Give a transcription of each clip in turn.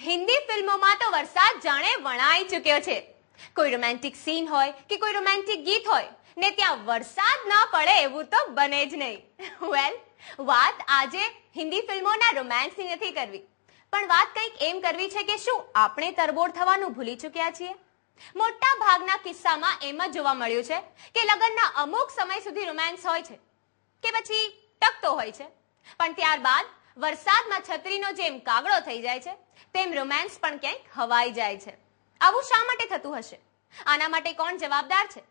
हिंदी फिल्मों तो वरसाद जाने वणाई चुक्यो छे। कोई रोमांटिक सीन होय कि कोई रोमांटिक गीत होय ने त्या वरसाद न पड़े एवुं तो बने ज नहीं। वेल बात आजे हिंदी फिल्मोना रोमांसनी नथी करवी, पण बात कंईक एम करवी छे के शुं आपणे तरबोळ थवानुं भूली चुक्या छीए। मोटा भागना किस्सामां एम ज जोवा मळ्युं छे के लग्नना अमुक समय सुधी रोमांस होय छे के पछी टकतो होय छे, पण त्यारबाद वरसादमां छतरीनो जेम कागड़ो थई जाय छे तेम रोमांस पण क्यांक हवाई जाय छे। आवुं शा माटे थतुं हशे? आना माटे कोण जवाबदार छे?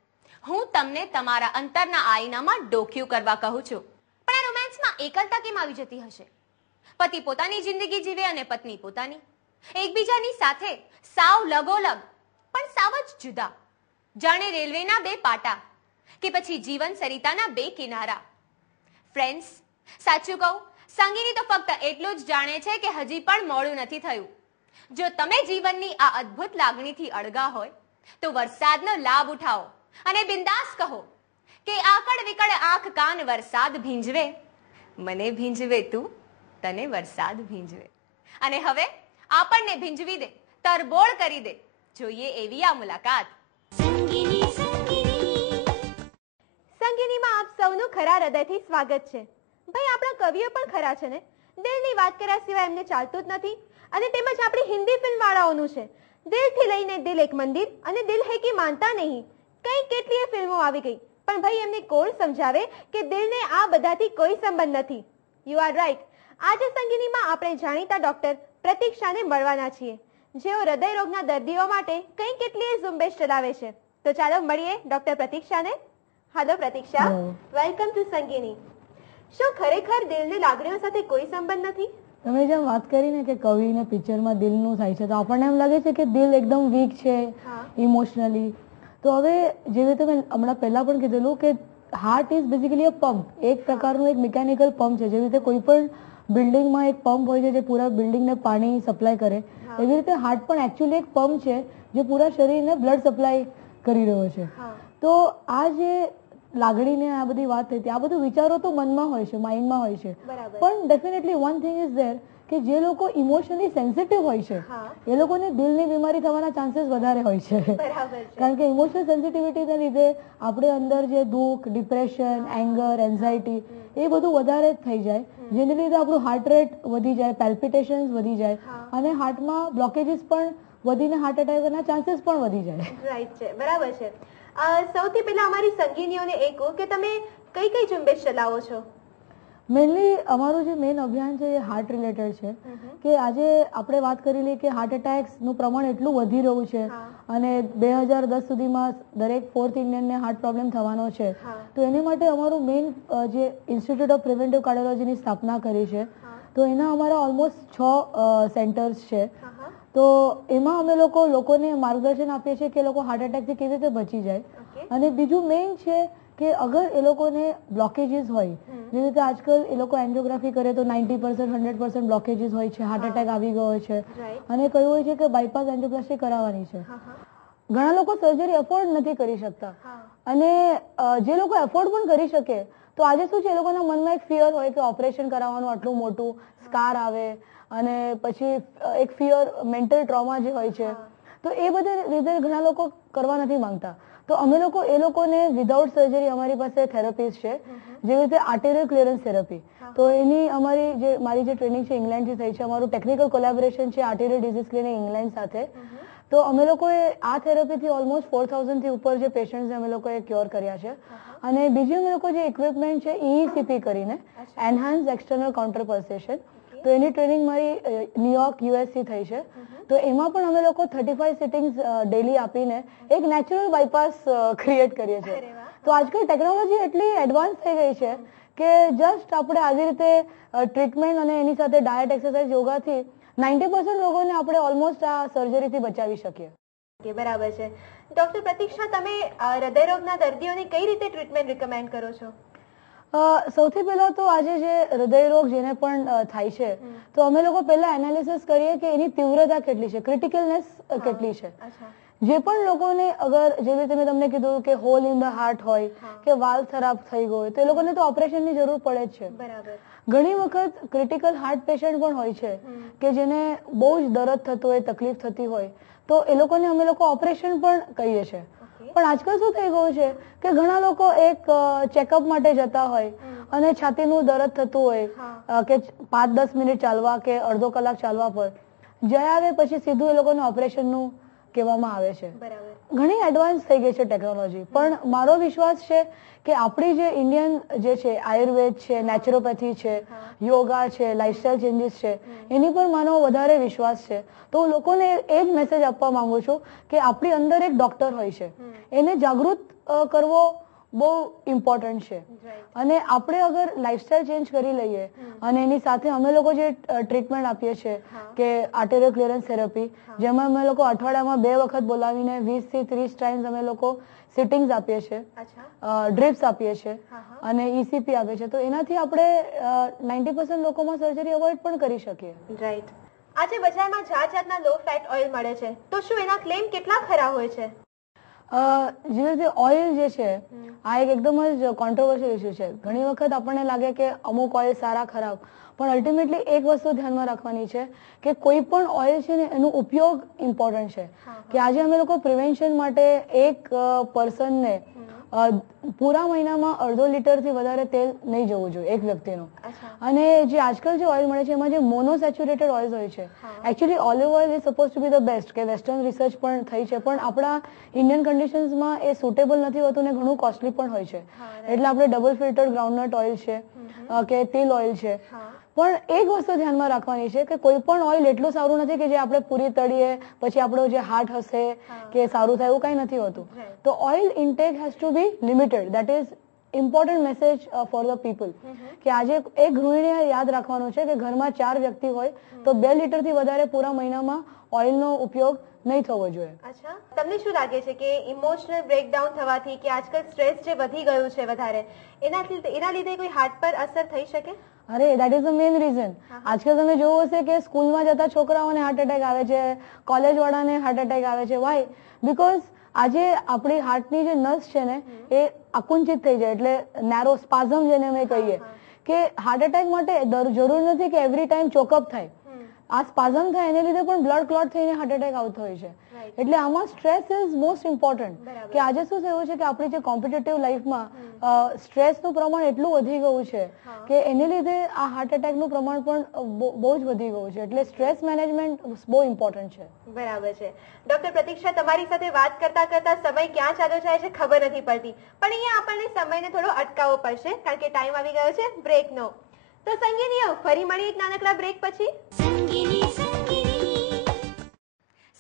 હું તમને તમારા અંતરના આઈનામાં ડોક્યું કરવા કહું છું। પણ આ રોમાન્સમાં એકલતા કેમ આવી જતી હશે? પતિ પોતાની જિંદગી જીવે અને પત્ની પોતાની, એકબીજાની સાથે સાવ લગોલગ પણ સાવ જ જુદા, જાણે રેલવેના બે પાટા કે પછી જીવન સરિતાના બે કિનારા। ફ્રેન્ડ્સ, સાચું કહું, સંગીની તો ફક્ત એટલું જ જાણે છે કે હજી પણ મોડું નથી થયું। જો તમે જીવનની આ અદ્ભુત લાગણીથી અળગા હોય તો વરસાદનો લાભ ઉઠાવો અને બિંદાસ કહો કે આકડ વિકડ આંખ કાન વરસાદ ભીંજવે, મને ભીંજવે તું, તને વરસાદ ભીંજવે। અને હવે આપણને ભીંજવી દે, તરબોળ કરી દે, જોઈએ એવી આ મુલાકાત। સંગીની સંગીની સંગીનીમાં આપ સૌનું ખરા હૃદયથી સ્વાગત છે। ભાઈ, આપણા કવિઓ પણ ખરા છે ને, દિલની વાત કર્યા સિવાય એમને ચાલતું જ નથી। અને તેમજ આપણી હિન્દી ફિલ્મ વાળાઓનું છે દિલથી લઈને દિલ એક મંદિર અને દિલ હે કી માનતા નહીં, કઈ કેટલીય ફિલ્મો આવી ગઈ, પણ ભાઈ એમને કોણ સમજાવે કે દિલને આ બધાથી કોઈ સંબંધ નથી। You are right. આજે સંગીનીમાં આપણે જાણીતા ડોક્ટર પ્રતીક્ષાને મળવાના છીએ, જેઓ હૃદય રોગના દર્દીઓ માટે કઈ કેટલીય ઝુંબેશ ચલાવે છે। તો ચાલો મળીએ ડોક્ટર પ્રતીક્ષાને। Hello Pratiksha, welcome to Sangini. શું ખરેખર દિલને લાગણીઓ સાથે કોઈ સંબંધ નથી? તમે જેમ વાત કરી ને કે કવિ ને પિક્ચરમાં દિલનું થાય છે, તો આપણને એમ લાગે છે કે દિલ એકદમ વીક છે ઇમોશનલી। તો હવે જેવી રીતે મેં હમણાં પહેલા પણ કીધેલું કે heart is basically a pump, એક પ્રકારનું એક મિકેનિકલ પંપ છે। જેવી રીતે કોઈ પણ બિલ્ડિંગમાં એક પંપ હોય છે જે પૂરા બિલ્ડિંગને પાણી સપ્લાય કરે, એવી રીતે હાર્ટ પણ એકચ્યુઅલી એક પંપ છે જે પૂરા શરીરને બ્લડ સપ્લાય કરી રહ્યો છે। તો આ જે લાગણીને આ બધી વાત થઈ, આ બધું વિચારો તો મનમાં હોય છે, માઇન્ડમાં હોય છે, પણ definitely one thing is there કે જે લોકો ઇમોશનલી સેન્સિટિવ હોય છે એ લોકોને દિલની બીમારી થવાના ચાન્સીસ વધારે હોય છે। કારણ કે ઇમોશનલ સેન્સિટિવિટીને લીધે આપણે અંદર જે દુઃખ, ડિપ્રેશન, એંગર, એન્ઝાયટી એ બધું વધારે થઈ જાય, જેને લીધે આપણું હાર્ટ રેટ વધી જાય, પેલ્પિટેશન્સ વધી જાય અને હાર્ટમાં બ્લોકેજીસ પણ વધીને હાર્ટ એટેકના ચાન્સીસ પણ વધી જાય। રાઈટ છે, બરાબર છે। સૌથી પહેલા અમારી સંગીનીઓને એ કહો કે તમે કઈ કઈ ઝુંબેશ ચલાવો છો? મેનલી અમારું જે મેઇન અભિયાન છે એ હાર્ટ રિલેટેડ છે કે આજે આપણે વાત કરી લઈએ કે હાર્ટ એટેક્સનું પ્રમાણ એટલું વધી રહ્યું છે અને 2010 સુધીમાં દરેક 4th ઇન્ડિયનને હાર્ટ પ્રોબ્લેમ થવાનો છે। તો એને માટે અમારું મેઇન જે ઇન્સ્ટિટ્યૂટ ઓફ પ્રિવેન્ટિવ કાર્ડિયોલોજીની સ્થાપના કરી છે, તો એના અમારા ઓલમોસ્ટ 6 સેન્ટર્સ છે। તો એમાં અમે લોકોને માર્ગદર્શન આપીએ છીએ કે લોકો હાર્ટ એટેકથી કેવી રીતે બચી જાય। અને બીજું મેઇન છે કે અગર એ લોકોને બ્લોકેજીસ હોય, જેવી રીતે આજકાલ એ લોકો એન્જિયોગ્રાફી કરે તો 90% 100% બ્લોકેજીસ હોય છે, હાર્ટ એટેક આવી ગયો છે અને કહ્યું હોય છે કે બાયપાસ એન્જિયોપ્લાસ્ટી કરાવવાની છે। ઘણા લોકો સર્જરી અફોર્ડ નથી કરી શકતા અને જે લોકો એફોર્ડ પણ કરી શકે તો આજે શું છે, એ લોકોના મનમાં એક ફિયર હોય કે ઓપરેશન કરાવવાનું આટલું મોટું સ્કાર આવે અને પછી એક ફિયર, મેન્ટલ ટ્રોમા જે હોય છે, તો એ બધા લીધે ઘણા લોકો કરવા નથી માંગતા। તો અમે લોકો એ લોકોને વિધાઉટ સર્જરી અમારી પાસે થેરાપીઝ છે, જેવી રીતે આર્ટેરિયલ ક્લિયરન્સ થેરાપી। તો એની મારી જે ટ્રેનિંગ છે ઇંગ્લેન્ડથી થઈ છે, અમારું ટેકનિકલ કોલેબોરેશન છે આર્ટેરિયલ ડિઝીઝ ક્લિનિક ઇંગ્લેન્ડ સાથે। તો અમે લોકોએ આ થેરપીથી ઓલમોસ્ટ 4000 થી ઉપર જે પેશન્ટ્સને અમે લોકોએ ક્યોર કર્યા છે. અને બીજી અમે લોકો જે ઇક્વિપમેન્ટ છે EECP કરીને એન્હાન્સ એક્સટર્નલ કાઉન્ટર પલ્સેશન, તો એની ટ્રેનિંગ મારી ન્યુયોર્ક યુએસથી થઈ છે. તો એમાં પણ અમે લોકો 35 સિટિંગ્સ ડેલી આપીને એક નેચરલ બાયપાસ ક્રિએટ કરીએ છીએ. તો આજકાલ ટેકનોલોજી એટલી એડવાન્સ થઈ ગઈ છે કે જસ્ટ આપણે આવી રીતે ટ્રીટમેન્ટ અને એની સાથે ડાયટ, એક્સરસાઇઝ, યોગાથી 90% લોકોને આપણે ઓલમોસ્ટ આ સર્જરીથી બચાવી શકીએ. બરાબર છે. ડોક્ટર પ્રતીક્ષા, તમે હૃદયરોગના દર્દીઓને કઈ રીતે ટ્રીટમેન્ટ રિકમેન્ડ કરો છો? સૌથી પહેલા તો આજે જે હૃદયરોગ જેને પણ થાય છે, તો અમે લોકો પહેલા એનાલિસિસ કરીએ કે એની તીવ્રતા કેટલી છે, ક્રિટિકલનેસ કેટલી છે. જે પણ લોકોને અગર જેવી રીતે મેં તમને કીધું કે હોલ ઇન ધ હાર્ટ હોય કે વાલ્વ ખરાબ થઈ ગયો હોય તો એ લોકોને તો ઓપરેશનની જરૂર પડે જ છે. ઘણી વખત ક્રિટિકલ હાર્ટ પેશન્ટ પણ હોય છે કે જેને બહુ જ દર્દ થતો હોય, તકલીફ થતી હોય, તો એ લોકોને અમે લોકો ઓપરેશન પણ કહીએ છીએ. પણ આજકાલ શું થઈ ગયું છે કે ઘણા લોકો એક ચેકઅપ માટે જતા હોય અને છાતીનું દર્દ થતું હોય કે 5-10 મિનિટ ચાલવા કે અડધો કલાક ચાલવા પર જયા આવે પછી સીધું એ લોકોને ઓપરેશનનું કહેવામાં આવે છે. ઘણી એડવાન્સ થઈ ગઈ છે ટેકનોલોજી, પણ મારો વિશ્વાસ છે કે આપણી જે ઇન્ડિયન જે છે આયુર્વેદ છે, નેચરોપેથી છે, યોગા છે, લાઇફસ્ટાઇલ ચેન્જીસ છે, એની પર મારો વધારે વિશ્વાસ છે. તો હું લોકોને એ જ મેસેજ આપવા માંગુ છું કે આપણી અંદર એક ડોક્ટર હોય છે, એને જાગૃત કરવો બહુ ઇમ્પોર્ટન્ટ છે. અને આપણે અગર લાઇફસ્ટાઇલ ચેન્જ કરી લઈએ અને એની સાથે અમે લોકો જે ટ્રીટમેન્ટ આપીએ છીએ કે આર્ટેરિયલ ક્લિયરન્સ થેરપી, જેમાં અમે લોકો અઠવાડિયામાં 2 વખત બોલાવીને 20 થી 30 ટાઈમ્સ અમે લોકો સિટિંગ્સ આપીએ છીએ, ડ્રીપ્સ આપીએ છીએ અને ECP આપીએ છીએ, તો એનાથી આપણે 90% લોકોમાં સર્જરી અવોઇડ પણ કરી શકીએ. રાઈટ. આજે બજારમાં જાતના લો ફેટ ઓઇલ મળે છે, તો શું એના ક્લેમ કેટલા ખરા હોય છે? જે રીતે ઓઇલ જે છે આ એક એકદમ જ કોન્ટ્રોવર્શિયલ ઇસ્યુ છે. ઘણી વખત આપણને લાગે કે અમુક ઓઇલ સારા ખરાબ, પણ અલ્ટિમેટલી એક વસ્તુ ધ્યાનમાં રાખવાની છે કે કોઈ પણ ઓઇલ છે ને એનો ઉપયોગ ઇમ્પોર્ટન્ટ છે. કે આજે અમે લોકો પ્રિવેન્શન માટે એક પર્સનને પૂરા મહિનામાં 1.5 લીટરથી વધારે તેલ નહીં જવું જોઈએ એક વ્યક્તિનું. અને જે આજકાલ જે ઓઇલ મળે છે એમાં જે મોનોસેચ્યુરેટેડ ઓઇલ હોય છે, actually olive oil is suppose two B the best, કે વેસ્ટર્ન રિસર્ચ પણ થઈ છે, પણ આપણા ઇન્ડિયન કન્ડિશન્સમાં એ સુટેબલ નથી હોતું ને ઘણું કોસ્ટલી પણ હોય છે. એટલે આપણે ડબલ ફિલ્ટર્ડ ગ્રાઉન્ડનટ ઓઇલ છે કે તેલ ઓઇલ છે. પણ એક વસ્તુ ધ્યાનમાં રાખવાની છે કે કોઈ પણ ઓઇલ એટલું સારું નથી કે જે આપણે પૂરી તળીએ પછી આપણો જે હાર્ટ હશે કે સારું થાય, એવું કંઈ નથી હોતું. તો oil intake has to be limited. That is important message for the people કે આજે એક ગૃહિણીએ યાદ રાખવાનું છે કે ઘરમાં 4 વ્યક્તિ હોય તો 2 લીટરથી વધારે પૂરા મહિનામાં ઓઇલનો ઉપયોગ નહીં થવો જોઈએ. અચ્છા, તમને શું લાગે છે કે ઇમોશનલ બ્રેકડાઉન થવાથી કે આજકાલ સ્ટ્રેસ જે વધી ગયું છે વધારે, એના લીધે કોઈ હાર્ટ પર અસર થઈ શકે? અરે that is the main reason. આજકાલ તમે જોયું હશે કે સ્કૂલમાં જતા છોકરાઓને હાર્ટ એટેક આવે છે, કોલેજ વાળાને હાર્ટ એટેક આવે છે. વાય? બીકોઝ આજે આપણી હાર્ટની જે નસ છે ને એ આકુંચિત થઈ જાય, એટલે નેરો સ્પાઝમ જેને અમે કહીએ, કે હાર્ટ એટેક માટે જરૂર નથી કે એવરી ટાઈમ ચોકઅપ થાય. આ સ્પાઝમ થાય એને લીધે પણ બ્લડ ક્લોટ થઈને હાર્ટ એટેક આવતો હોય છે. એટલે આમાં સ્ટ્રેસ ઇઝ મોસ્ટ ઇમ્પોર્ટન્ટ. કે આજે શું થયું છે કે આપણી જે કોમ્પિટિટિવ લાઈફમાં સ્ટ્રેસનું પ્રમાણ એટલું વધી ગયું છે કે એને લીધે આ હાર્ટ એટેકનું પ્રમાણ પણ બહુ જ વધી ગયું છે. એટલે સ્ટ્રેસ મેનેજમેન્ટ બહુ ઇમ્પોર્ટન્ટ છે. બરાબર છે. ડોક્ટર પ્રતીક્ષા, તમારી સાથે વાત કરતા કરતા સમય ક્યાં ચાલ્યો જાય છે ખબર નથી પડતી, પણ અહીંયા આપણને સમયને થોડો અટકાવવો પડશે કારણ કે ટાઈમ આવી ગયો છે બ્રેકનો. તો સંગીનીઓ, ફરી મળીએ એક નાનકડા બ્રેક પછી.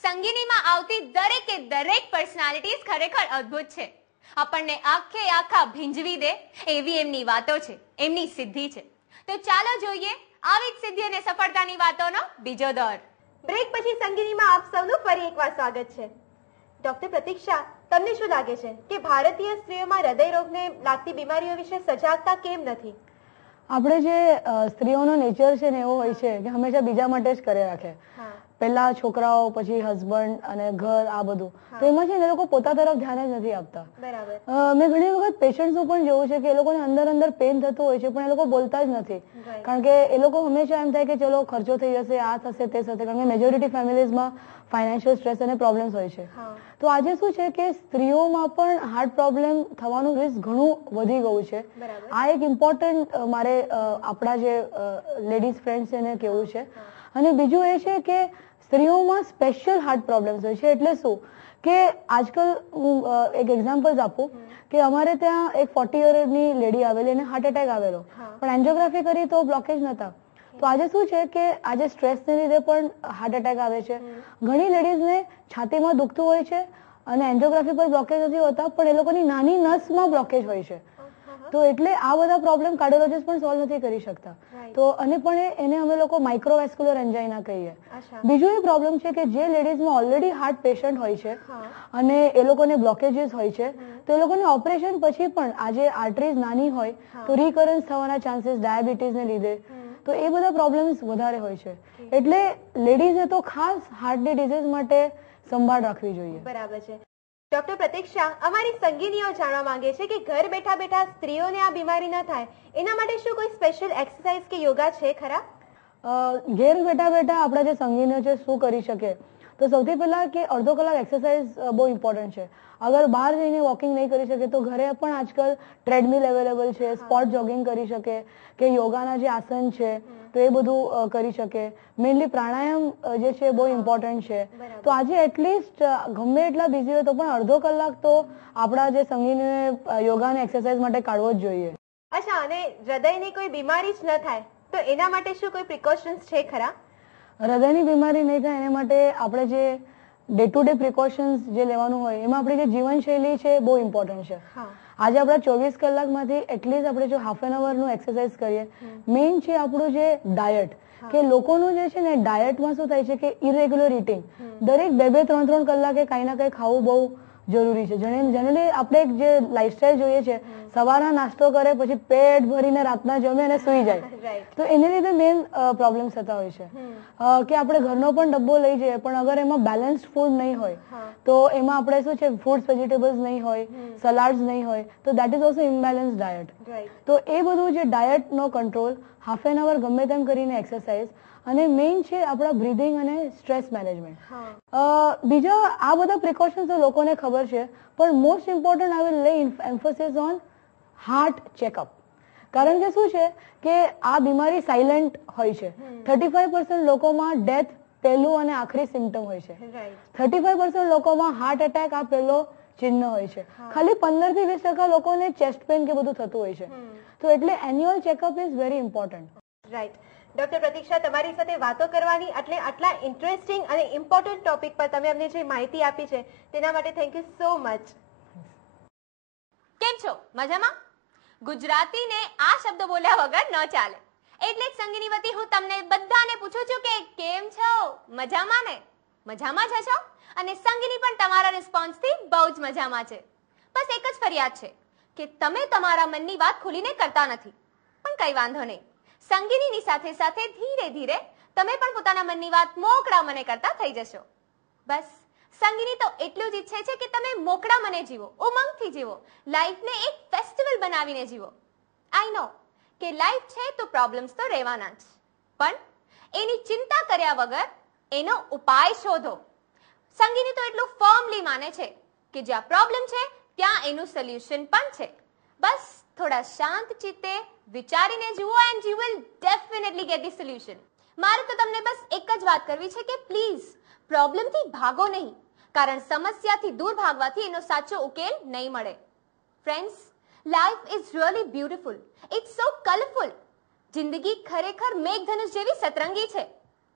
સંગીનીમાં આવતી દરેકે દરેક પર્સનાલિટીઝ ખરેખર અદ્ભુત છે. આપણને આખે આખા ભીંજવી દે એવી એમની વાતો છે, એમની સિદ્ધિ છે. તો ચાલો જોઈએ આવી જ સિદ્ધિ અને સફળતાની વાતોનો બીજો દોર. બ્રેક પછી સંગીનીમાં આપ સૌનું ફરી એકવાર સ્વાગત છે. ડોક્ટર પ્રતીક્ષા, તમને શું લાગે છે કે ભારતીય સ્ત્રીઓમાં હૃદય રોગને લાગતી બીમારીઓ વિશે સજાગતા કેમ નથી? આપણે જે સ્ત્રીઓનો નેચર છે ને એવો હોય છે કે હંમેશા બીજા માટે જ કરે રાખે. પહેલા છોકરાઓ, પછી હસબન્ડ અને ઘર, આ બધું. તો એમાં છે ને એ લોકો પોતા તરફ ધ્યાન જ નથી આપતા. મેં ઘણી વખત પેશન્ટ્સનું પણ જોયું છે કે એ લોકોને અંદર પેન થતું હોય છે પણ એ લોકો બોલતા જ નથી. કારણ કે એ લોકો હંમેશા એમ થાય કે ચલો ખર્ચો થઈ જશે, આ થશે તે થશે, કારણ કે મેજોરિટી ફેમિલીઝમાં ફાઇનાન્શિયલ સ્ટ્રેસ અને પ્રોબ્લેમ્સ હોય છે. તો આજે શું છે કે સ્ત્રીઓમાં પણ હાર્ટ પ્રોબ્લેમ થવાનું રિસ્ક ઘણું વધી ગયું છે. આ એક ઇમ્પોર્ટન્ટ મારે આપણા જે લેડીઝ ફ્રેન્ડ્સ છે એને કહેવું છે. અને બીજું એ છે કે સ્ત્રીઓમાં સ્પેશિયલ હાર્ટ પ્રોબ્લેમ્સ હોય છે. એટલે શું કે આજકાલ હું એક એક્ઝામ્પલ આપું કે અમારે ત્યાં એક 40 યરની લેડી આવેલી, એને હાર્ટ એટેક આવેલો, પણ એન્જિયોગ્રાફી કરી તો બ્લોકેજ નતા. તો આજે શું છે કે આજે સ્ટ્રેસને લીધે પણ હાર્ટ એટેક આવે છે. ઘણી લેડીઝને છાતીમાં દુખતું હોય છે અને એન્જિયોગ્રાફી પર બ્લોકેજ નથી હોતા, પણ એ લોકોની નાની નસમાં બ્લોકેજ હોય છે. તો એટલે આ બધા પ્રોબ્લેમ કાર્ડિયોલોજીસ્ટ પણ સોલ્વ નથી કરી શકતા. તો અને પણ એને અમે લોકો માઇક્રોવેસ્ક્યુલર એન્જાઇના કહીએ. બીજું એ પ્રોબ્લેમ છે કે જે લેડીઝમાં ઓલરેડી હાર્ટ પેશન્ટ હોય છે અને એ લોકોને બ્લોકેજીસ હોય છે, તો એ લોકોને ઓપરેશન પછી પણ આજે આર્ટરીઝ નાની હોય તો રિકરન્સ થવાના ચાન્સીસ ડાયાબિટીસને લીધે, તો એ બધા પ્રોબ્લેમ્સ વધારે હોય છે. એટલે લેડીઝે તો ખાસ હાર્ટની ડિઝીઝ માટે સંભાળ રાખવી જોઈએ. બરાબર છે. ડોક્ટર પ્રતીક્ષા, અમારી સંગીનીઓ જાણવા માંગે છે કે ઘર બેઠા બેઠા સ્ત્રીઓને આ બીમારી ન થાય એના માટે શું કોઈ સ્પેશિયલ એક્સરસાઇઝ કે યોગા છે ખરા? ઘેર બેઠા બેઠા આપણા જે સંગીનીઓ છે શું કરી શકે, તો સૌથી પહેલા કે અડધો કલાક એક્સરસાઇઝ બહુ ઇમ્પોર્ટન્ટ છે. અગર બહાર જઈને વોકિંગ નહીં કરી શકે તો ઘરે પણ આજકાલ ટ્રેડમિલ અવેલેબલ છે, સ્પોટ જોગિંગ કરી શકે કે યોગાના જે આસન છે તો એ બધું કરી શકે. મેઇનલી પ્રાણાયામ જે છે બહુ ઇમ્પોર્ટન્ટ છે. તો આજે એટલીસ્ટ ગમે એટલા બિઝી હોય તો પણ અડધો કલાક તો આપણા જે સંગીને યોગા અને એક્સરસાઇઝ માટે કાઢવો જ જોઈએ. અચ્છા, અને હૃદયની કોઈ બીમારી જ ન થાય તો એના માટે શું કોઈ પ્રિકોશન્સ છે ખરા? હૃદયની બીમારી નહીં થાય એના માટે આપણે જે ડે ટુ ડે પ્રિકોશન્સ જે લેવાનું હોય એમાં આપણી જે જીવનશૈલી છે બહુ ઇમ્પોર્ટન્ટ છે. આજે આપણા 24 કલાકમાંથી એટલીસ્ટ આપણે જો હાફ એન અવરનું એક્સરસાઇઝ કરીએ. મેઇન છે આપણું જે ડાયટ, કે લોકોનું જે છે ને ડાયટમાં શું થાય છે કે ઇરેગ્યુલર ઇટિંગ, દરેક 2-3 કલાકે કાંઈ ના કંઈ ખાવું બહુ જરૂરી છે. જનરલી આપણે જે લાઈફસ્ટાઈલ જોઈએ છે, સવારના નાસ્તો કરે પછી પેટ ભરીને રાતના જમે અને સૂઈ જાય, તો એને લીધે મેઇન પ્રોબ્લેમ્સ થતા હોય છે. કે આપણે ઘરનો પણ ડબ્બો લઈ જઈએ પણ અગર એમાં બેલેન્સ્ડ ફૂડ નહીં હોય તો એમાં આપણે શું છે ફ્રૂટ્સ વેજીટેબલ્સ નહીં હોય, સલાડ્સ નહીં હોય, તો that is also imbalance diet. તો એ બધું જે ડાયટનો કંટ્રોલ, હાફ એન અવર ગમે તેમ કરીને એક્સરસાઇઝ, અને મેઇન છે આપણા બ્રીધિંગ અને સ્ટ્રેસ મેનેજમેન્ટ. બીજા આ બધા પ્રિકોશન્સ તો લોકોને ખબર છે, પણ મોસ્ટ ઇમ્પોર્ટન્ટ આઈ વિલ લે એમ્ફોસિસ ઓન હાર્ટ ચેકઅપ. કારણ કે શું છે કે આ બીમારી સાયલેન્ટ હોય છે. 35% લોકોમાં ડેથ પહેલું અને આખરી સિમ્ટમ હોય છે. 35% લોકોમાં હાર્ટ એટેક આ પહેલો ચિહ્ન હોય છે. ખાલી 15-20% લોકોને ચેસ્ટ પેઇન કે બધું થતું હોય છે. તો એટલે annual checkup is very important. Right. Doctor Pratiksha, તમારી સાથે વાતો કરવાની એટલે આટલા ઇન્ટરેસ્ટિંગ અને ઇમ્પોર્ટન્ટ ટોપિક પર તમે અમને જે માહિતી આપી છે તેના માટે થેન્ક યુ સો મચ. કેમ છો? મજામાં? ગુજરાતીને આ શબ્દ બોલ્યા વગર ન ચાલે. એટલે જ સંગીની વતી હું તમને બધાને પૂછું છું કે કેમ છો? મજામાં ને? મજામાં જ હશો? અને સંગીની પણ તમારા રિસ્પોન્સથી બહુ જ મજામાં છે. બસ એક જ ફરિયાદ છે કે તમે તમારા મનની વાત ખુલીને કરતા નથી. પણ કઈ વાંધો નહીં, સંગીનીની સાથે સાથે ધીરે ધીરે તમે પણ પોતાના મનની વાત મોકળા મને કરતા થઈ જશો. બસ સંગીની તો એટલું જ ઈચ્છે છે કે તમે મોકળા મને જીવો, ઉમંગથી જીવો, લાઈફને એક ફેસ્ટિવલ બનાવીને જીવો. આઈ નો કે લાઈફ છે તો પ્રોબ્લેમ્સ તો રહેવાના જ, પણ એની ચિંતા કર્યા વગર એનો ઉપાય શોધો. સંગીની તો એટલું ફર્મલી માને છે કે જ્યાં પ્રોબ્લેમ છે ત્યાં એનું સોલ્યુશન પણ છે. બસ થોડા શાંત ચિત્તે વિચારીને જુઓ and you will definitely gate the solution. મારે તો તમને બસ એક જ વાત કરવી છે કે પ્લીઝ પ્રોબ્લેમથી ભાગો નહીં, કારણ સમસ્યાથી દૂર ભાગવાથી એનો સાચો ઉકેલ નહીં મળે. Friends, life is really beautiful. It's so colourful. જિંદગી ખરેખર મેઘધનુષ જેવી સતરંગી છે,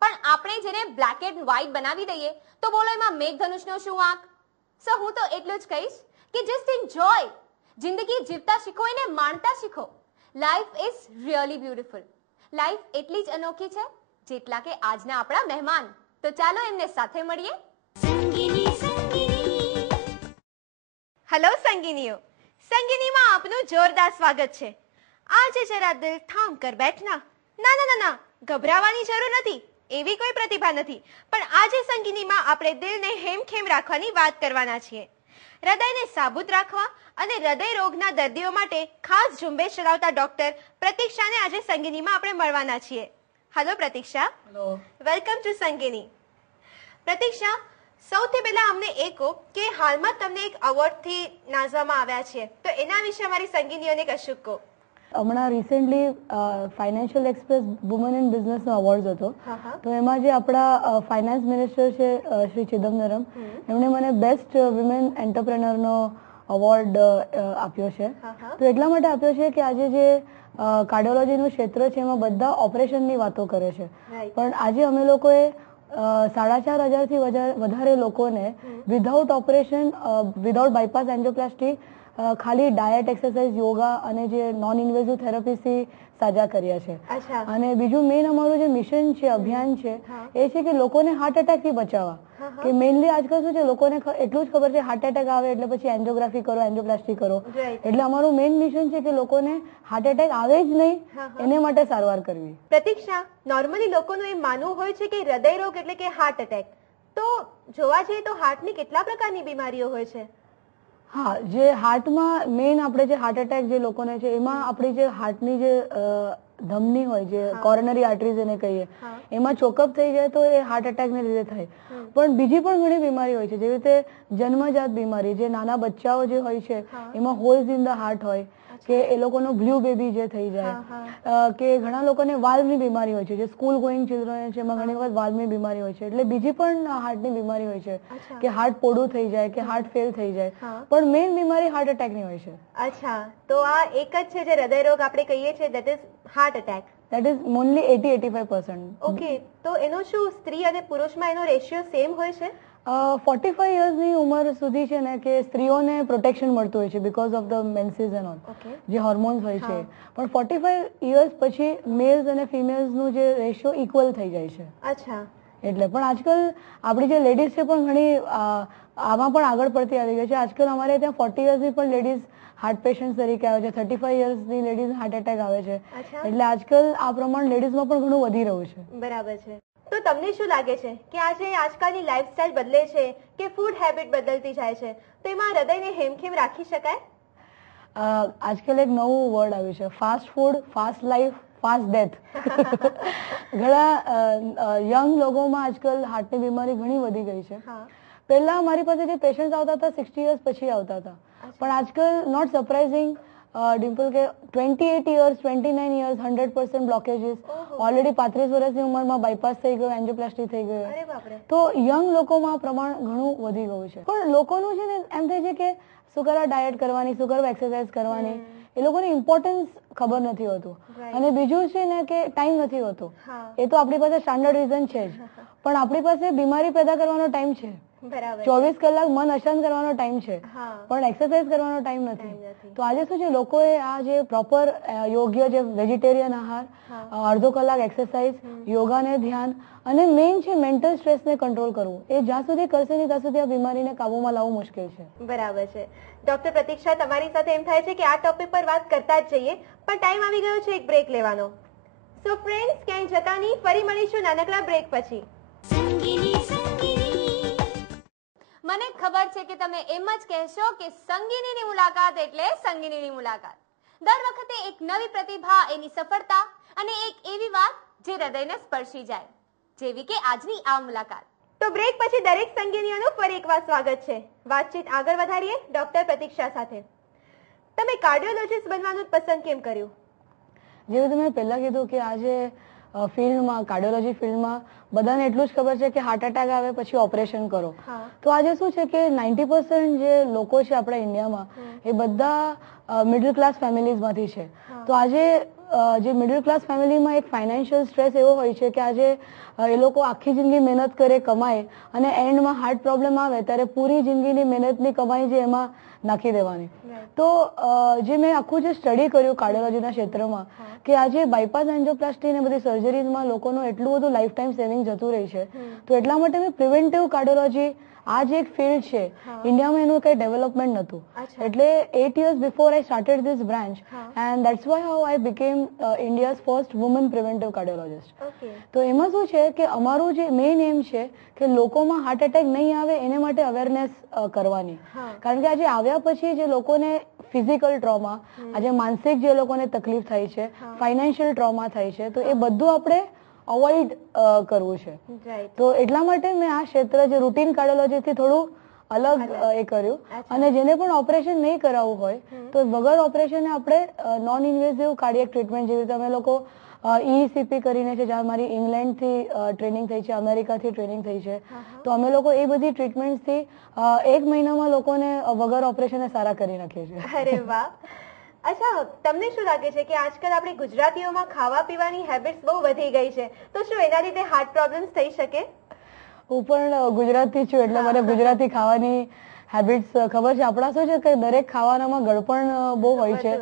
પણ આપણે જેને બ્લેક એન્ડ વ્હાઇટ બનાવી દઈએ તો બોલો એમાં મેઘધનુષનો શું વાંક? સો હું તો એટલું જ કહીશ કે જસ્ટ એન્જોય. જિંદગી જીવતા શીખો, એને માણતા શીખો. Life is really beautiful. Life એટલી જ અનોખી છે જેટલા કે આજના આપણા મહેમાન. તો ચાલો એમને સાથે મળીએ. હેલો સંગીનીઓ, સંગીનીમાં આપનું જોરદાર સ્વાગત છે. આજે જરા દિલ થામ કર બેઠના. ના ના ના ના, ગભરાવાની જરૂર નથી, એવી કોઈ પ્રતિભા નથી. પણ આજે સંગીનીમાં આપણે દિલને હેમખેમ રાખવાની વાત કરવાના છીએ. હૃદયને સાબુત રાખવા અને હૃદય રોગના દર્દીઓ માટે ખાસ ઝુંબેશ ચલાવતા ડોક્ટર પ્રતીક્ષાને આજે સંગીનીમાં આપણે મળવાના છીએ. Hello Pratiksha. Hello. Welcome to Sangini. Pratiksha, સૌથી પહેલા અમને એ કહો કે હાલમાં તમને એક એવોર્ડથી નાઝવામાં આવ્યા છે, તો એના વિશે અમારી સંગીનીઓને કશું કહો. હમણાં recently Financial Express woman in બિઝનેસનો અવોર્ડ હતો. તો એમાં જે આપણા ફાઇનાન્સ મિનિસ્ટર છે શ્રી ચિદમ્બરમ, એમણે મને બેસ્ટ વિમેન એન્ટરપ્રેનરનો અવોર્ડ આપ્યો છે. તો એટલા માટે આપ્યો છે કે આજે જે કાર્ડિયોલોજીનું ક્ષેત્ર છે એમાં બધા ઓપરેશનની વાતો કરે છે, પણ આજે અમે લોકોએ 4,500થી વધારે લોકોને without operation, without bypass angioplasty, ખાલી ડાયટ, એક્સરસાઇઝ, યોગા અને જે નોન ઇન્વેઝિવ થેરાપીથી સાજા કર્યા છે. અને બીજું મેઇન અમારું જે મિશન છે, અભિયાન છે, એ છે કે લોકોને હાર્ટ એટેકથી બચાવવા. કે મેઇનલી આજકાલ શું છે, લોકોને એટલું જ ખબર છે હાર્ટ એટેક આવે એટલે પછી એન્જિયોગ્રાફી કરો, એન્જિયોપ્લાસ્ટી કરો. એટલે અમારું મેઇન મિશન છે કે લોકોને હાર્ટ એટેક આવે જ નહીં એને માટે સારવાર કરવી. પ્રતીક્ષા, નોર્મલી લોકોનું એમ માનવું હોય છે કે હૃદય રોગ એટલે કે હાર્ટ એટેક. તો જોવા જઈએ તો હાર્ટની કેટલા પ્રકારની બીમારીઓ હોય છે? હા, જે હાર્ટમાં મેઇન આપણે જે હાર્ટ એટેક જે લોકોને છે એમાં આપણી જે હાર્ટની જે ધમની હોય, જે કોરોનરી આર્ટરીઝ એને કહીએ, એમાં ચોકઅપ થઈ જાય તો એ હાર્ટ એટેકને લીધે થાય. પણ બીજી પણ ઘણી બીમારી હોય છે, જેવી રીતે જન્મજાત બીમારી, જે નાના બચ્ચાઓ જે હોય છે એમાં હોલ્સ ઇન ધ હાર્ટ હોય, કે એ લોકોનો બ્લુ બેબી જે થઈ જાય, કે ઘણા લોકોને વાલ્વની બીમારી હોય છે, જે સ્કૂલ ગોઈંગ ચિલ્ડ્રન છે એમાં ઘણી વખત વાલ્વની બીમારી હોય છે. એટલે બીજી પણ હાર્ટની બીમારી હોય છે, કે હાર્ટ પોડું થઈ જાય, કે હાર્ટ ફેલ થઈ જાય, પણ મેઇન બીમારી હાર્ટ એટેકની હોય છે. અચ્છા, તો આ એક જ છે જે હૃદય રોગ આપણે કહીએ છીએ, that is heart attack. That is only 80-85%. Okay, તો એનો શું સ્ત્રી અને પુરુષમાં એનો રેશિયો સેમ હોય છે? 45 યર્સની ઉંમર સુધી છે ને કે સ્ત્રીઓને પ્રોટેક્શન મળતું હોય છે because of the menses and all, જે હોર્મોન્સ હોય છે. પણ 45 યર્સ પછી મેલ્સ અને ફિમેલ્સનું જે રેશિયો ઇક્વલ થઈ જાય છે. અચ્છા. એટલે પણ આજકાલ આપણી જે લેડીઝ છે પણ ઘણી આમાં પણ આગળ પડતી આવી ગઈ છે. આજકાલ અમારે ત્યાં 40 યર્સની પણ લેડીઝ હાર્ટ પેશન્ટ તરીકે આવે છે, 35 યર્સની લેડીઝ હાર્ટ એટેક આવે છે. એટલે આજકાલ આ પ્રમાણ લેડીઝમાં પણ ઘણું વધી રહ્યું છે. બરાબર છે. તો તમને શું લાગે છે કે આજે આજકાલની લાઈફસ્ટાઈલ બદલે છે કે ફૂડ હેબિટ બદલતી જાય છે, તો એમાં હૃદયને હેમખેમ રાખી શકાય? આજકાલ એક નવું વર્ડ આવ્યું છે, fast food, fast life, fast death. ઘણા યંગ લોકોમાં આજકાલ હાર્ટની બીમારી ઘણી વધી ગઈ છે. પહેલા મારી પાસે જે પેશન્ટ આવતા હતા 60 યર્સ પછી આવતા હતા, પણ આજકાલ નોટ સરપ્રાઇઝિંગ ડિમ્પલ કે 28 યર્સ, 29 યર્સ, 100% બ્લોકેજીસ, ઓલરેડી 35 વર્ષની ઉંમરમાં બાયપાસ થઈ ગયો, એન્જિયોપ્લાસ્ટી થઈ ગયો. તો યંગ લોકોમાં પ્રમાણ ઘણું વધી ગયું છે. પણ લોકોનું છે ને એમ થાય છે કે શું કરવા ડાયટ કરવાની, શું કરવા એક્સરસાઇઝ કરવાની, એ લોકોને ઇમ્પોર્ટન્સ ખબર નથી હોતું. અને બીજું છે ને કે ટાઈમ નથી હોતો. એ તો આપણી પાસે સ્ટાન્ડર્ડ રીઝન છે જ, પણ આપણી પાસે બીમારી પેદા કરવાનો ટાઈમ છે. 24 કલાક મન અશાંત કરવાનો ટાઈમ છે, પણ એક્સરસાઇઝ કરવાનો ટાઈમ નથી. તો આજે શું છે, લોકોએ આ જે પ્રોપર યોગ્ય જે વેજીટેરિયન આહાર, અડધો કલાક એક્સરસાઇઝ, યોગા ને ધ્યાન, અને મેઇન છે મેન્ટલ સ્ટ્રેસને કંટ્રોલ કરવું, એ જ્યાં સુધી કરશે નહીં ત્યાં સુધી આ બીમારીને કાબુમાં લાવવું મુશ્કેલ છે. બરાબર છે. ડોક્ટર પ્રતીક્ષા, તમારી સાથે એમ થાય છે કે આ ટોપિક પર વાત કરતા જ જઈએ, પણ ટાઈમ આવી ગયો છે એક બ્રેક લેવાનો. સો ફ્રેન્ડ્સ, ક્યાંય જતા નહીં, ફરી મળીશું નાનકડા બ્રેક પછી. મને ખબર છે કે તમે એમ જ કહેશો કે સંગીનીની મુલાકાત એટલે સંગીનીની મુલાકાત. દર વખતે એક નવી પ્રતિભા, એની સફળતા અને એક એવી વાત જે હૃદયને સ્પર્શી જાય, જેવી કે આજની આ મુલાકાત. તો બ્રેક પછી દરેક સંગીનીઓનું ફરી એકવાર સ્વાગત છે. વાતચીત આગળ વધારીએ ડોક્ટર પ્રતીક્ષા સાથે. તમે કાર્ડિયોલોજિસ્ટ બનવાનું પસંદ કેમ કર્યું? જેવું તમે પહેલા કીધું કે આજે ફિલ્ડમાં, કાર્ડિયોલોજી ફિલ્ડમાં બધાને એટલું જ ખબર છે કે હાર્ટ એટેક આવે પછી ઓપરેશન કરો. તો આજે શું છે કે 90% જે લોકો છે આપણા ઇન્ડિયામાં, એ બધા મિડલ ક્લાસ ફેમિલીઝમાંથી છે. તો આજે જે મિડલ ક્લાસ ફેમિલીમાં એક ફાઇનાન્શિયલ સ્ટ્રેસ એવો હોય છે કે આજે એ લોકો આખી જિંદગી મહેનત કરે, કમાય, અને એન્ડમાં હાર્ટ પ્રોબ્લેમ આવે ત્યારે પૂરી જિંદગીની મહેનતની કમાઈ જે એમાં નાખી દેવાની. તો જે મેં આખું જે સ્ટડી કર્યું કાર્ડિયોલોજીના ક્ષેત્રમાં, કે આજે બાયપાસ એન્જિયોપ્લાસ્ટી ને બધી સર્જરીઝમાં લોકોનું એટલું બધું લાઈફ ટાઈમ સેવિંગ જતું રહે છે, તો એટલા માટે મેં પ્રિવેન્ટિવ કાર્ડિયોલોજી, આ જે એક ફિલ્ડ છે, ઇન્ડિયામાં એનું કઈ ડેવલપમેન્ટ નહોતું. એટલે 8 years before I started this branch, and that's why how I became India's first woman preventive cardiologist. તો એમાં શું છે કે અમારું જે મેઇન એમ છે કે લોકોમાં હાર્ટ એટેક નહીં આવે એને માટે અવેરનેસ કરવાની. કારણ કે આજે આવ્યા પછી જે લોકોને ફિઝિકલ ટ્રોમા, આજે માનસિક જે લોકોને તકલીફ થાય છે, ફાઇનાન્શિયલ ટ્રોમા થાય છે, તો એ બધું આપણે અવોઇડ કરવું છે. તો એટલા માટે મેં આ ક્ષેત્ર જે રૂટીન કાર્ડિયોલોજીથી થોડું અલગ એ કર્યું. અને જેને પણ ઓપરેશન નહીં કરાવવું હોય તો વગર ઓપરેશને આપણે નોન ઇન્વેઝિવ કાર્ડિયક ટ્રીટમેન્ટ જેવી રીતે અમે લોકો ECP કરીને છે, જ્યાં મારી ઇંગ્લેન્ડથી ટ્રેનિંગ થઈ છે, અમેરિકાથી ટ્રેનિંગ થઈ છે, તો અમે લોકો એ બધી ટ્રીટમેન્ટથી 1 મહિનામાં લોકોને વગર ઓપરેશને સારા કરી નાખીએ છીએ. અરે વાહ. અચ્છા, તમને શું લાગે છે કે આજકાલ આપણે ગુજરાતીઓમાં ખાવા પીવાની હેબિટ્સ બહુ વધી ગઈ છે, તો શું એના લીધે હાર્ટ પ્રોબ્લેમ્સ થઈ શકે? હું પણ ગુજરાતી છું એટલે મને ગુજરાતી ખાવાની હેબિટ્સ ખબર છે. આપણા શું છે કે દરેક ખાવાનામાં ગળપણ બહુ હોય છે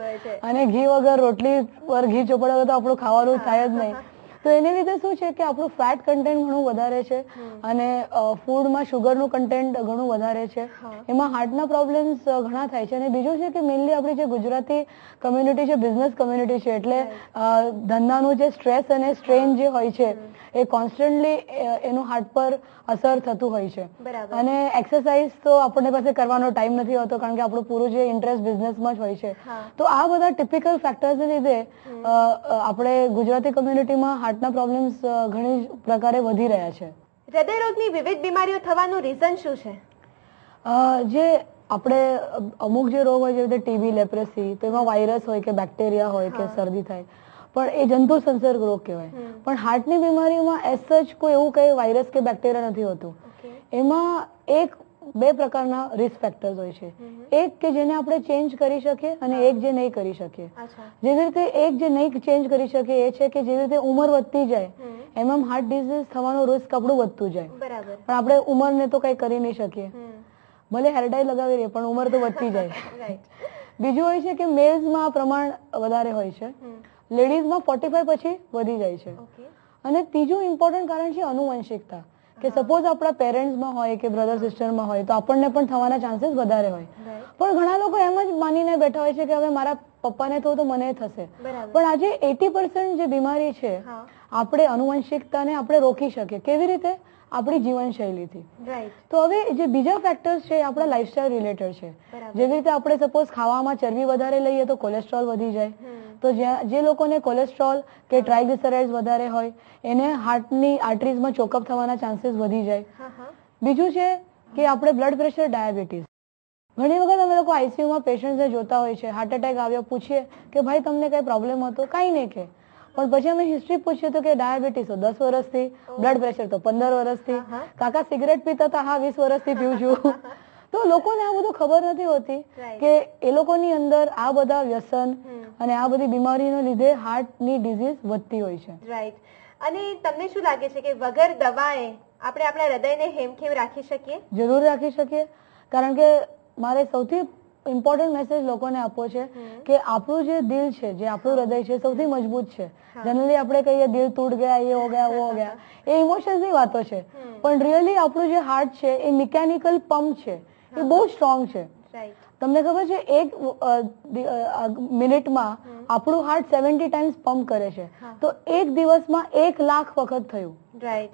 અને ઘી વગર રોટલી પર ઘી ચોપડા વગર તો આપણું ખાવાનું થાય જ નહીં. તો એને લીધે શું છે કે આપણું ફેટ કન્ટેન્ટ ઘણું વધારે છે અને ફૂડમાં શુગરનું કન્ટેન્ટ ઘણું વધારે છે. એમાં હાર્ટના પ્રોબ્લેમ્સ ઘણા થાય છે. અને બીજું છે કે મેઇનલી આપણી જે ગુજરાતી કમ્યુનિટી છે, બિઝનેસ કમ્યુનિટી છે, એટલે ધંધાનું જે સ્ટ્રેસ અને સ્ટ્રેન જે હોય છે એ કોન્સ્ટન્ટલી એનું હાર્ટ પર અસર થતું હોય છે. અને એક્સરસાઇઝ તો આપણને પાસે કરવાનો ટાઈમ નથી હોતો કારણ કે આપણું પૂરું જે ઇન્ટરેસ્ટ બિઝનેસમાં જ હોય છે. તો આ બધા ટિપિકલ ફેક્ટર્સને લીધે આપણે ગુજરાતી કમ્યુનિટીમાં હાર્ટના પ્રોબ્લેમ્સ ઘણી પ્રકારે વધી રહ્યા છે. હૃદયરોગની વિવિધ બીમારીઓ થવાનું રીઝન શું છે? જે આપણે અમુક જે રોગ હોય જેવી રીતે ટીબી, લેપ્રેસી, તો એમાં વાયરસ હોય કે બેક્ટેરિયા હોય કે શરદી થાય, પણ એ જંતુ સંસર્ગ રોગ કહેવાય. પણ હાર્ટની બીમારીમાં એઝ સચ કોઈ એવું કઈ વાયરસ કે બેક્ટેરિયા નથી હોતું. એમાં બે પ્રકારના રિસ્ક ફેક્ટર્સ હોય છે. એક કે જેને આપણે ચેન્જ કરી શકીએ અને એક જે નહીં કરી શકીએ. જેવી રીતે એક જે નહીં ચેન્જ કરી શકીએ એ છે કે જેવી રીતે ઉંમર વધતી જાય એમ હાર્ટ ડિઝીઝ થવાનો રિસ્ક આપણું વધતું જાય. પણ આપણે ઉંમરને તો કઈ કરી નહીં શકીએ, ભલે હેરડાઈ લગાવી રહીએ પણ ઉંમર તો વધતી જાય. બીજું હોય છે કે મેલ્સમાં પ્રમાણ વધારે હોય છે, લેડીઝમાં 45 પછી વધી જાય છે. અને ત્રીજું ઇમ્પોર્ટન્ટ કારણ છે આનુવંશિકતા, કે સપોઝ આપણા પેરેન્ટ્સમાં હોય કે બ્રધર સિસ્ટરમાં હોય તો આપણને પણ થવાના ચાન્સીસ વધારે હોય. પણ ઘણા લોકો એમ જ માનીને બેઠા હોય છે કે હવે મારા પપ્પાને થયું તો મને થશે. પણ આજે 80% જે બીમારી છે આપણે આનુવંશિકતાને આપણે રોકી શકીએ. કેવી રીતે? આપણી જીવનશૈલીથી. તો હવે જે બીજા ફેક્ટર્સ છે આપણા લાઇફસ્ટાઇલ રિલેટેડ છે. જેવી રીતે આપણે સપોઝ ખાવામાં ચરબી વધારે લઈએ તો કોલેસ્ટ્રોલ વધી જાય. તો જે લોકોને કોલેસ્ટ્રોલ કે ટ્રાયગ્લિસરાઇડ્સ વધારે હોય એને હાર્ટની આર્ટરીઝમાં ચોકઅપ થવાના ચાન્સીસ વધી જાય. બીજું છે કે આપણે બ્લડ પ્રેશર, ડાયાબિટીસ. ઘણી વખત અમે લોકો આઈસીયુમાં પેશન્ટને જોતા હોય છે, હાર્ટ એટેક આવ્યો, પૂછીએ કે ભાઈ તમને કઈ પ્રોબ્લેમ હતો? કાંઈ નહીં કે. પણ પછી અમે હિસ્ટ્રી પૂછીએ તો કે ડાયાબિટીસ તો 10 વર્ષથી, બ્લડ પ્રેશર તો 15 વર્ષથી, કાકા સિગરેટ પીતા હતા, હા 20 વર્ષથી પીઉં છું. તો લોકોને આ બધું ખબર નથી હોતી કે એ લોકોની અંદર આ બધા વ્યસન અને આ બધી બીમારીના લીધે હાર્ટની ડિઝીઝ વધતી હોય છે. રાઈટ. અને તમને શું લાગે છે કે વગર દવાએ આપણે આપણા હૃદયને હેમખેમ રાખી શકીએ? જરૂર રાખી શકીએ. કારણ કે મારે સૌથી ઇમ્પોર્ટન્ટ મેસેજ લોકોને આપવો છે કે આપણું જે દિલ છે, જે આપણું હૃદય છે, સૌથી મજબૂત છે. જનરલી આપણે કહીએ દિલ તૂટ ગયા, એ હો ગયા, વો હો ગયા, એ ઇમોશન્સની વાતો છે. પણ રિયલી આપણું જે હાર્ટ છે એ મિકેનિકલ પંપ છે, એ બહુ સ્ટ્રોંગ છે. તમને ખબર છે એક મિનિટમાં આપણું હાર્ટ 70 ટાઈમ્સ પંપ કરે છે. તો એક દિવસમાં 1 લાખ વખત થયું.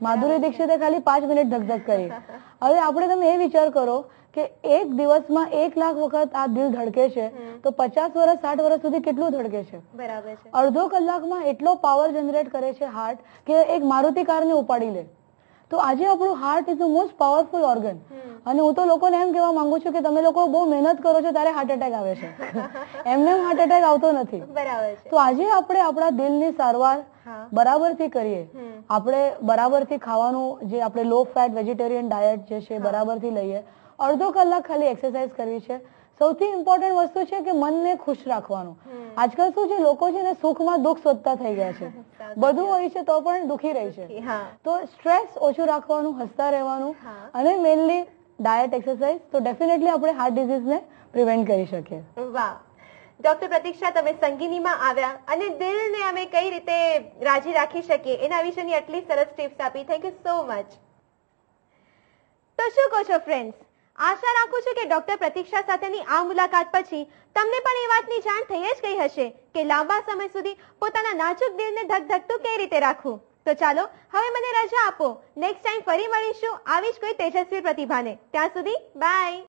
માધુરી દીક્ષિતે ખાલી 5 મિનિટ ધકધક કરી. હવે આપણે તમે એ વિચાર કરો કે એક દિવસમાં 1 લાખ વખત આ દિલ ધડકે છે તો 50 વર્ષ 60 વર્ષ સુધી કેટલું ધડકે છે? બરાબર છે. અડધો કલાકમાં એટલો પાવર જનરેટ કરે છે હાર્ટ કે એક મારુતિ કારને ઉપાડી લે. તો આજે આપણું heart is the most powerful organ. અને હું તો લોકોને એમ કહેવા માંગુ છું કે તમે લોકો બહુ મહેનત કરો છો ત્યારે હાર્ટ એટેક આવે છે, એમને હાર્ટ એટેક આવતો નથી. તો આજે આપણે આપણા દિલની સારવાર બરાબરથી કરીએ, આપણે બરાબરથી ખાવાનું, જે આપણે લો ફેટ વેજીટેરિયન ડાયટ જે છે બરાબરથી લઈએ, અડધો કલાક ખાલી એક્સરસાઇઝ કરવી છે. સૌથી ઇમ્પોર્ટન્ટ વસ્તુ છે કે મનને ખુશ રાખવાનું. આજકાલ શું છે, લોકો છે ને સુખમાં દુઃખ શોધતા થઈ ગયા છે. બધું હોય છે તો પણ દુખી રહી છે. તો સ્ટ્રેસ ઓછું રાખવાનું, હસતા રહેવાનું અને મેઇનલી ડાયટ, એક્સરસાઇઝ, તો ડેફિનેટલી આપણે હાર્ટ ડિઝીઝને પ્રિવેન્ટ કરી શકીએ. વાહ. ડોક્ટર પ્રતીક્ષા, તમે સંગીનીમાં આવ્યા અને દિલને અમે કઈ રીતે રાજી રાખી શકીએ એના વિશેની આટલી સરસ ટિપ્સ આપી. Thank you so much. તો શું કહો છો ફ્રેન્ડ્સ? આશા રાખું છું કે ડોક્ટર પ્રતીક્ષા સાથેની આ મુલાકાત પછી તમને પણ એ વાતની જાણ થઈ જ ગઈ હશે કે લાંબા સમય સુધી પોતાના નાજુક દિલને ધગધગતું કઈ રીતે રાખવું. તો ચાલો હવે મને રજા આપો. નેક્સ્ટ ટાઈમ ફરી મળીશું આવી જ કોઈ તેજસ્વી પ્રતિભાને. ત્યાં સુધી બાય.